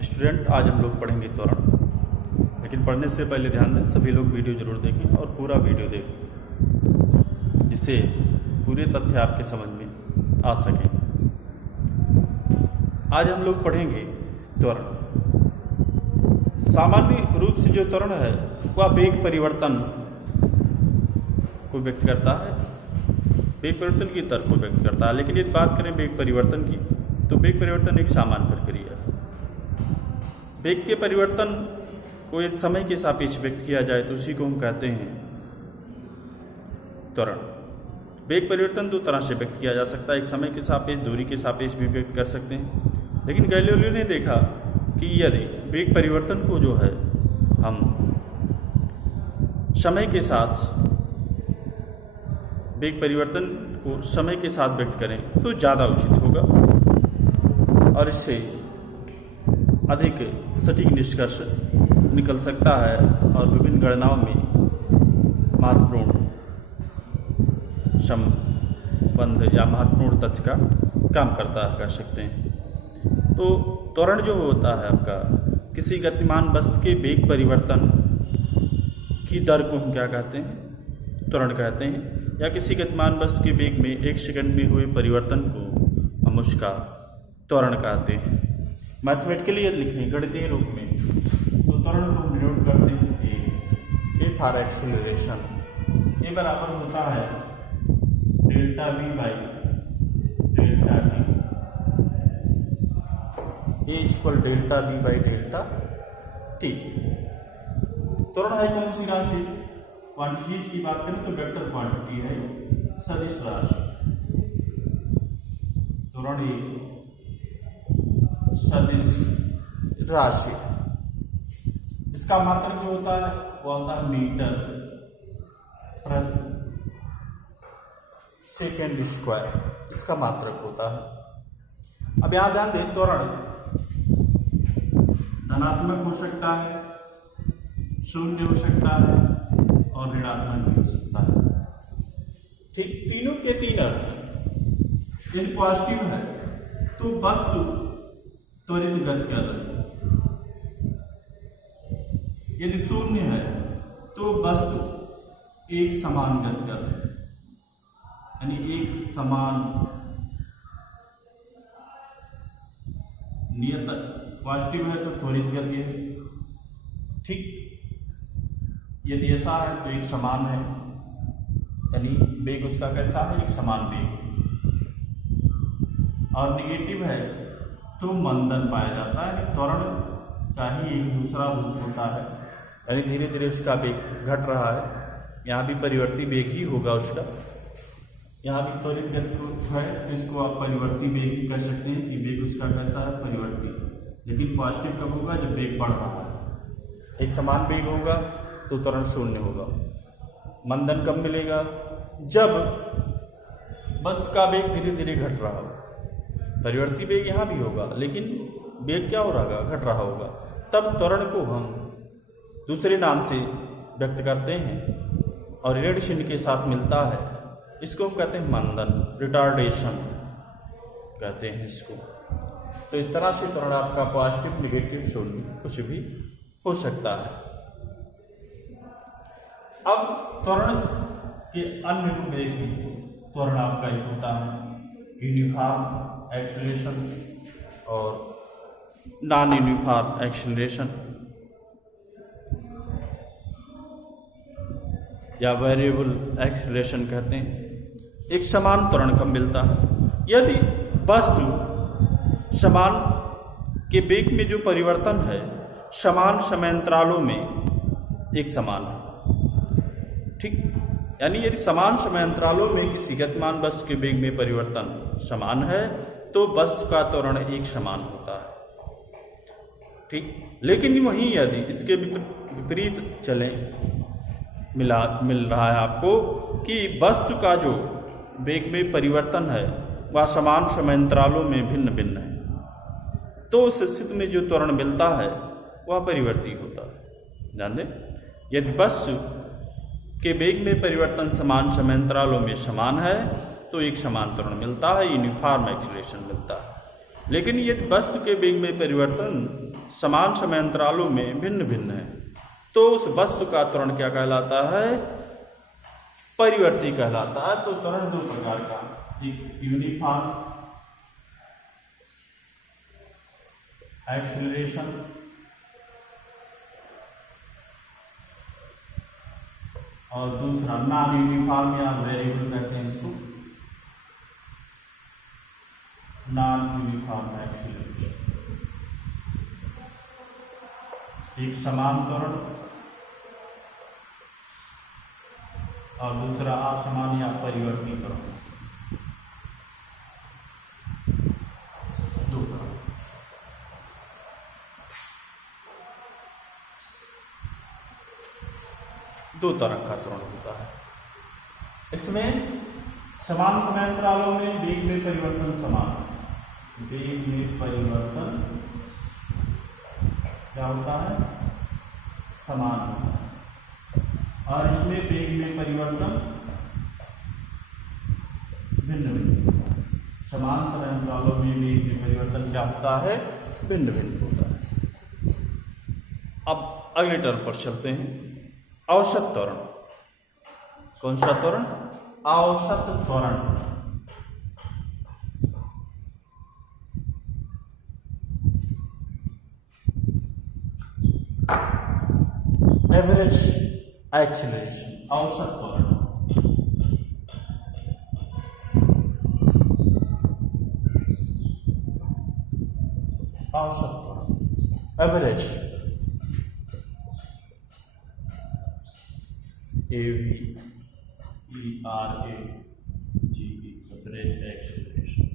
Student, आज हम लोग पढ़ेंगे त्वरण। लेकिन पढ़ने से पहले ध्यान दें, सभी लोग वीडियो जरूर देखें और पूरा वीडियो देखें, जिससे पूरे तथ्य आपके समझ में आ सके। आज हम लोग पढ़ेंगे त्वरण। सामान्य रूप से जो त्वरण है वह वेग परिवर्तन को व्यक्त करता है, वेग परिवर्तन की दर को व्यक्त करता है। लेकिन यदि बात करें वेग परिवर्तन की, तो वेग परिवर्तन एक सामान्य प्रक्रिया है। वेग के परिवर्तन को यदि समय के सापेक्ष व्यक्त किया जाए तो उसी को हम कहते हैं त्वरण। वेग परिवर्तन दो तरह से व्यक्त किया जा सकता है, एक समय के सापेक्ष, दूरी के सापेक्ष भी व्यक्त कर सकते हैं। लेकिन गैलीलियो ने देखा कि यदि वेग परिवर्तन को जो है हम समय के साथ, वेग परिवर्तन को समय के साथ व्यक्त करें तो ज़्यादा उचित होगा और इससे अधिक सटीक निष्कर्ष निकल सकता है और विभिन्न गणनाओं में महत्वपूर्ण संबंध या महत्वपूर्ण तथ्य का काम करता है, कह सकते हैं। तो त्वरण जो होता है आपका, किसी गतिमान वस्तु के वेग परिवर्तन की दर को हम क्या कहते हैं? त्वरण कहते हैं। या किसी गतिमान वस्तु के वेग में 1 सेकंड में हुए परिवर्तन को हम उसका त्वरण कहते हैं। मैथमेटिकली यदि लिखें गणितीय रूप में, तो त्वरण को हम डिनोट करते हैं ए फॉर एक्सीलरेशन। ए बराबर होता है delta we by delta T. A equal delta we by delta T. त्वरण है कौन सी राशि? क्वांटिटी की बात करें तो वेक्टर क्वांटिटी है, सदिश राशि। त्वरण एक सदिश राशि। इसका मात्रक जो होता है वो होता है मीटर प्रति सेकेंड स्क्वायर, इसका मात्रक होता है। अब यहां ध्यान दें, त्वरण धनात्मक हो सकता है, शून्य हो सकता है और ऋणात्मक भी हो सकता है। ठीक, तीनों के तीन अर्थ हैं। यदि पॉजिटिव है तो वस्तु त्वरित गति कर रही है, यदि शून्य है तो वस्तु एक समान गति कर रही है, यानी एक समान नियत। पॉजिटिव है तो त्वरित गति है, ठीक। यदि ऐसा है तो एक समान है, यानी वेग उसका कैसा है? एक समान वेग। और निगेटिव है तो मंदन पाया जाता है, त्वरण का ही एक दूसरा रूप होता है, यानी धीरे धीरे उसका वेग घट रहा है। यहाँ भी परिवर्ती वेग ही होगा उसका, यहाँ भी त्वरित गति को है तो इसको आप परिवर्ती वेग भी कह सकते हैं कि वेग उसका कैसा है? परिवर्ती। लेकिन पॉजिटिव कब होगा? जब वेग बढ़ रहा है। एक समान वेग होगा तो त्वरण शून्य होगा। मंदन कब मिलेगा? जब वस्तु का वेग धीरे धीरे घट रहा हो। परिवर्ती वेग यहाँ भी होगा, लेकिन वेग क्या हो रहा होगा? घट रहा होगा। तब त्वरण को हम दूसरे नाम से व्यक्त करते हैं और ऋण चिन्ह के साथ मिलता है, इसको हम कहते हैं मंदन, रिटार्डेशन कहते हैं इसको। तो इस तरह से त्वरण आपका पॉजिटिव, निगेटिव, शून्य कुछ भी हो सकता है। अब त्वरण के अन्य रूप में भी त्वरण आपका एक होता है यूनिफॉर्म एक्सीलरेशन और नॉन यूनिफॉर्म एक्सीलरेशन या वेरिएबल एक्सीलरेशन कहते हैं। एक समान त्वरण कब मिलता है? यदि वस्तु समान के वेग में जो परिवर्तन है समान समयांतरालों में एक समान है, ठीक। यानी यदि समान समयांतरालों में किसी गतिमान वस्तु के वेग में परिवर्तन समान है तो वस्तु का त्वरण एक समान होता है, ठीक। लेकिन वहीं यदि इसके विपरीत चलें, मिल रहा है आपको कि वस्तु का जो वेग में परिवर्तन है वह समान समयांतरालों में भिन्न भिन्न है, तो उस स्थिति में जो त्वरण मिलता है वह परिवर्ती होता है। ध्यान दें, यदि वस्तु के वेग में परिवर्तन समान समयांतरालों में समान है तो एक समान त्वरण मिलता है, यूनिफॉर्म एक्सीलरेशन मिलता है। लेकिन यदि वस्तु के वेग में परिवर्तन समान समय अंतरालों में भिन्न भिन्न है तो उस वस्तु का त्वरण क्या कहलाता है? परिवर्ती कहलाता है। तो त्वरण दो प्रकार का, एक यूनिफॉर्म एक्सीलरेशन और दूसरा नॉन यूनिफॉर्म या वेरिएबल कहते हैं इसको, नॉन यूनिफॉर्म एक्सीलरेशन। एक समान त्वरण और दूसरा असमान या परिवर्ती त्वरण। दो तरह का त्वरण होता है। इसमें समान समय अंतरालों में वेग में परिवर्तन समान, वेग में परिवर्तन क्या होता है? समान होता है। और इसमें वेग में परिवर्तन भिन्न भिन्न। समान समय अंतरालों में वेग में परिवर्तन क्या होता है? भिन्न भिन्न होता है। अब अगले टर्म पर चलते हैं। औसत त्वरण। कौन सा त्वरण? औसत त्वरण। एवरेज एक्सीलरेशन, औसत त्वरण। औसत त्वरण, एवरेज, AVERAGE, एवरेज एक्सीलरेशन।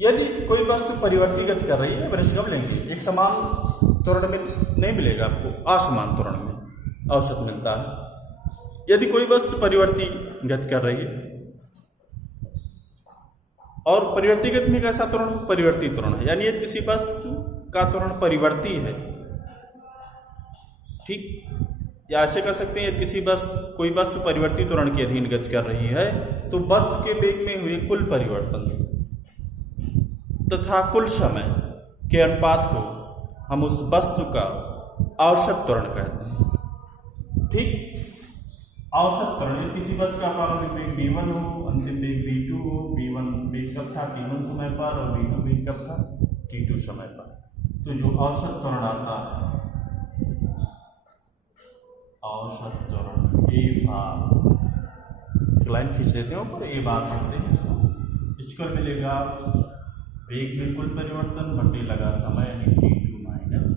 यदि कोई वस्तु परिवर्ती गति कर रही है, एवरेज कब लेंगे? एक समान त्वरण में नहीं मिलेगा आपको, असमान त्वरण में औसत मिलता है। यदि कोई वस्तु परिवर्ती गति कर रही है और परिवर्ती गति में कैसा त्वरण? परिवर्ती त्वरण है, यानी यदि किसी वस्तु का त्वरण परिवर्ती है, ठीक, या ऐसे कह सकते हैं किसी वस्तु, कोई वस्तु परिवर्ती त्वरण के अधीन गति कर रही है तो वस्तु के वेग में हुए कुल परिवर्तन तथा कुल समय के अनुपात को हम उस वस्तु का औसत त्वरण कहते हैं। ठीक, औसत त्वरण किसी वस्तु का प्रारंभिक वेग v1 हो, अंतिम वेग v2 हो। v1 वेग कब था? t1 समय पर, और v2 वेग कब था? t2 समय पर। तो जो औसत त्वरण आता है, औसत त्वरण ए बार, एक लाइन खींच देते हैं ऊपर, ए बार पढ़ते हैं इसको। इक्वल मिलेगा वेग में कुल परिवर्तन बटे लगा समय, यानी t2 माइनस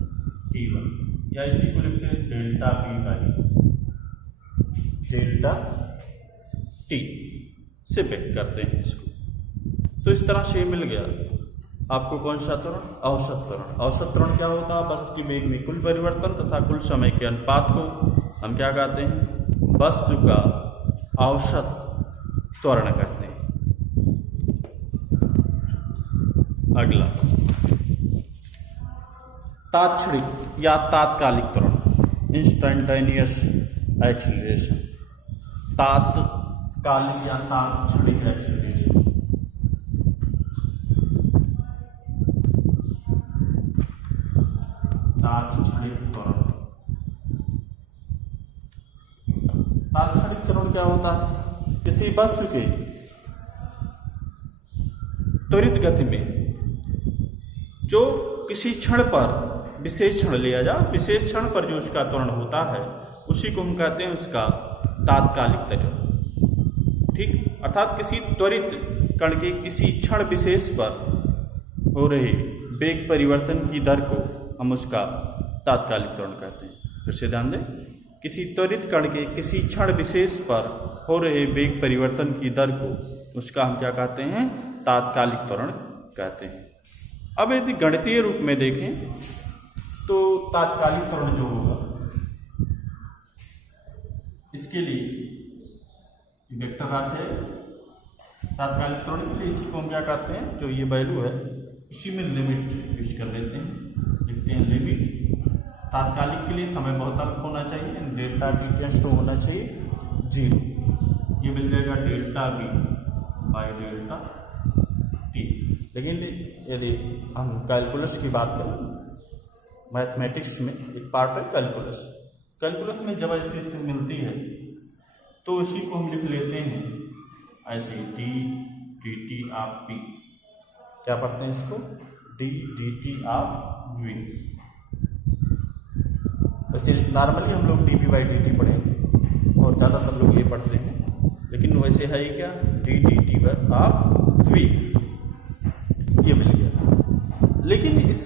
t1, या इसी को लिख सकते delta p by delta t से व्यक्त करते हैं इसको। तो इस तरह से मिल गया आपको कौन सा त्वरण? औसत त्वरण। औसत त्वरण क्या होता है? वस्तु की वेग में कुल परिवर्तन तथा कुल समय के अनुपात को हम क्या कहते हैं? वस्तु का औसत त्वरण कहते हैं। अगला तात्क्षणिक या तात्कालिक त्वरण, इंस्टेंटेनियस एक्सीलरेशन। तात्कालिक या तात्क्षणिक एक्सीलरेशन। तात्क्षणिक त्वरण। तात्क्षणिक त्वरण क्या होता है? किसी वस्तु के त्वरित गति में जो किसी क्षण पर, विशेष क्षण लिया जाए, विशेष क्षण पर जो उसका त्वरण होता है उसी को हम कहते हैं उसका तात्कालिक त्वरण। ठीक, अर्थात किसी त्वरित कण के किसी क्षण विशेष पर हो रहे वेग परिवर्तन की दर को हम उसका तात्कालिक त्वरण कहते हैं। फिर से ध्यान दें, किसी त्वरित कण के किसी क्षण विशेष पर हो रहे वेग परिवर्तन की दर को उसका हम क्या कहते हैं? तात्कालिक त्वरण कहते हैं। अब यदि गणितीय रूप में देखें तो तात्कालिक त्वरण जो होगा, इसके लिए वेक्टर राशि है। तात्कालिक त्वरण के लिए इसी को हम क्या कहते हैं? जो ये वैल्यू है इसी में लिमिट यूज कर लेते हैं, लिखते हैं लिमिट। तात्कालिक के लिए समय बहुत अल्प होना चाहिए, डेल्टा टी टेंस टू होना चाहिए 0। ये मिल जाएगा delta we by delta T. लेकिन यदि हम कैलकुलस की बात करें, मैथमेटिक्स में एक पार्ट है कैलकुलस। कैलकुलस में जब ऐसी स्थिति मिलती है तो इसी को हम लिख लेते हैं ऐसे D D T of P. क्या पढ़ते हैं इसको? D D T of V. वैसे नॉर्मली हम लोग D P by D T पढ़ेंगे और ज़्यादातर लोग ये पढ़ते हैं, लेकिन वैसे है ही क्या? D D T of V, ये मिल गया। लेकिन इस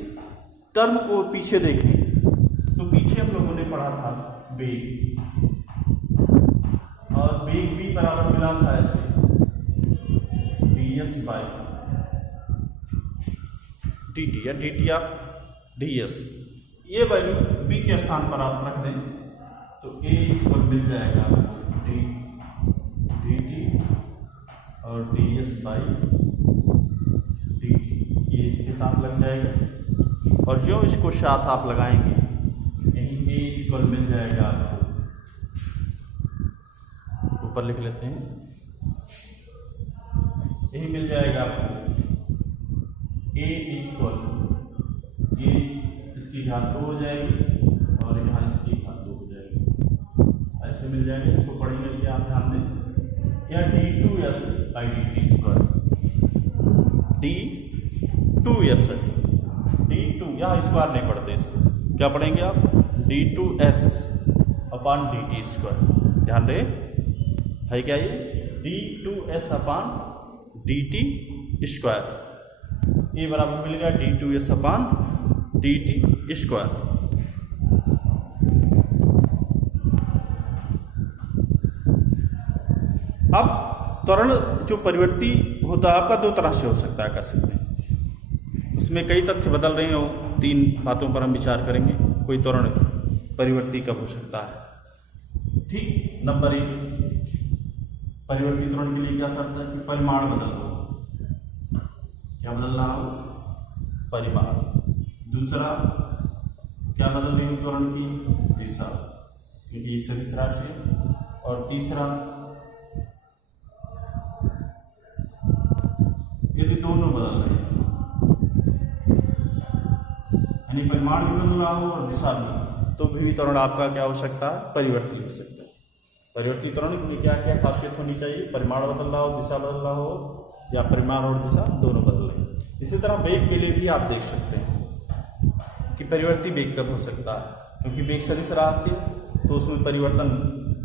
टर्म को पीछे देखें तो पीछे हम लोगों ने पढ़ा था वेग, और वेग भी बराबर मिला था ऐसे D S by D T या D T of D S. ये वैल्यू बी के स्थान पर आप रख दें तो ए इसको मिल जाएगा आपको डी डी टी और D S by D T, ये इसके साथ लग जाएगा। और जो इसको साथ आप लगाएंगे यही ए इसको मिल जाएगा आपको, ऊपर लिख लेते हैं, यही मिल जाएगा आपको ए इक्वल, ये इसकी घात 2 हो जाएगी और यहाँ इसकी घात 2 हो जाएगी, ऐसे मिल जाएगा। इसको पढ़ेंगे कि आप ध्यान दें, यह D two S by D T square, D two S है, डी टू, यहाँ स्क्वायर नहीं पढ़ते, इसको क्या पढ़ेंगे आप? D two S upon D T square. ध्यान रहे है क्या ये? D two S upon D T square, ये बराबर मिल गया D two S upon D T square. अब त्वरण जो परिवर्ती होता है आपका 2 तरह से हो सकता है, कह सकते हैं। उसमें कई तथ्य बदल रहे हो, 3 बातों पर हम विचार करेंगे। कोई त्वरण परिवर्ती कब हो सकता है? ठीक, नंबर 1, परिवर्ती त्वरण के लिए क्या शर्त है कि परिमाण बदल हो। क्या बदल रहा हो? परिमाण। दूसरा, क्या बदल रही हो त्वरण की? दिशा, क्योंकि एक सदिश राशि है। और तीसरा, यदि दोनों बदल रहे हैं, यानी परिमाण भी बदल रहा हो और दिशा भी, तो भी त्वरण आपका क्या हो सकता है? परिवर्ती हो सकता है। परिवर्ती त्वरण में क्या क्या खासियत होनी चाहिए? परिमाण बदल रहा हो, दिशा बदल रहा हो, या परिमाण और दिशा दोनों बदल रहे हैं। इसी तरह वेग के लिए भी आप देख सकते हैं कि परिवर्ती वेग कब हो सकता है, क्योंकि वेग सदिश राशि है तो उसमें परिवर्तन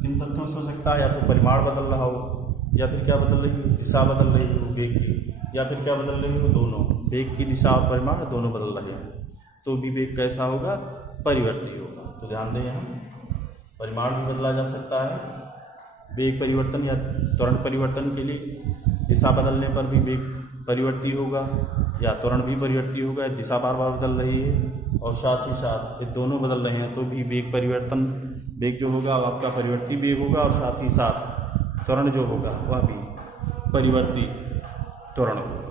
किन तथ्यों से हो सकता है? या तो परिमाण बदल रहा हो, या फिर क्या बदल रही हो? दिशा बदल रही हो वेग की, या फिर क्या बदल रही हो? दोनों, वेग की दिशा और परिमाण दोनों बदल रहे हैं, तो भी वेग कैसा होगा? परिवर्ती होगा। तो ध्यान दें, यहाँ परिमाण भी बदला जा सकता है वेग परिवर्तन या त्वरण परिवर्तन के लिए। दिशा बदलने पर भी वेग परिवर्ती होगा या त्वरण भी परिवर्ती होगा, दिशा बार बार बदल रही है और साथ ही साथ ये दोनों बदल रहे हैं, तो भी वेग परिवर्तन, वेग जो होगा आपका परिवर्ती वेग होगा, और साथ ही साथ त्वरण जो होगा वह भी परिवर्ती त्वरण होगा।